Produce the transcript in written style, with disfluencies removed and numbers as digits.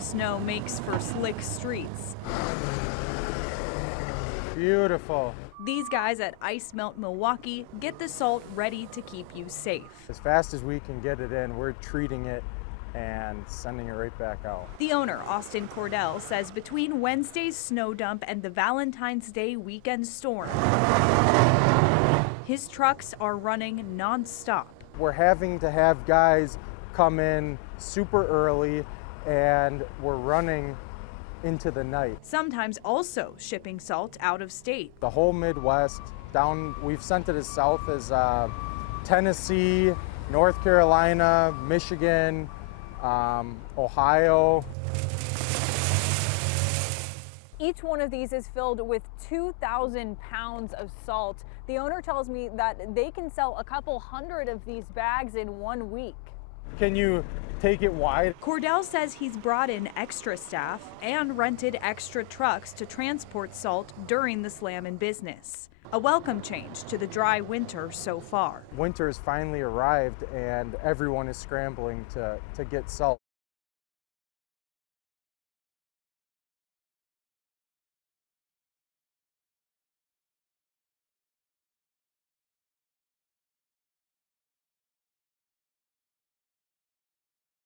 the snow makes for slick streets. Beautiful. These guys at Ice Melt Milwaukee get the salt ready to keep you safe. As fast as we can get it in, we're treating it and sending it right back out. The owner, Austin Cordell, says between Wednesday's snow dump and the Valentine's Day weekend storm, his trucks are running nonstop. We're having to have guys come in super early, and we're running into the night. Sometimes also shipping salt out of state. The whole Midwest, we've sent it as south as Tennessee, North Carolina, Michigan, Ohio. Each one of these is filled with 2,000 pounds of salt. The owner tells me that they can sell a couple hundred of these bags in 1 week. Can you take it wide? Cordell says he's brought in extra staff and rented extra trucks to transport salt during the slam in business. A welcome change to the dry winter so far. Winter has finally arrived and everyone is scrambling to get salt.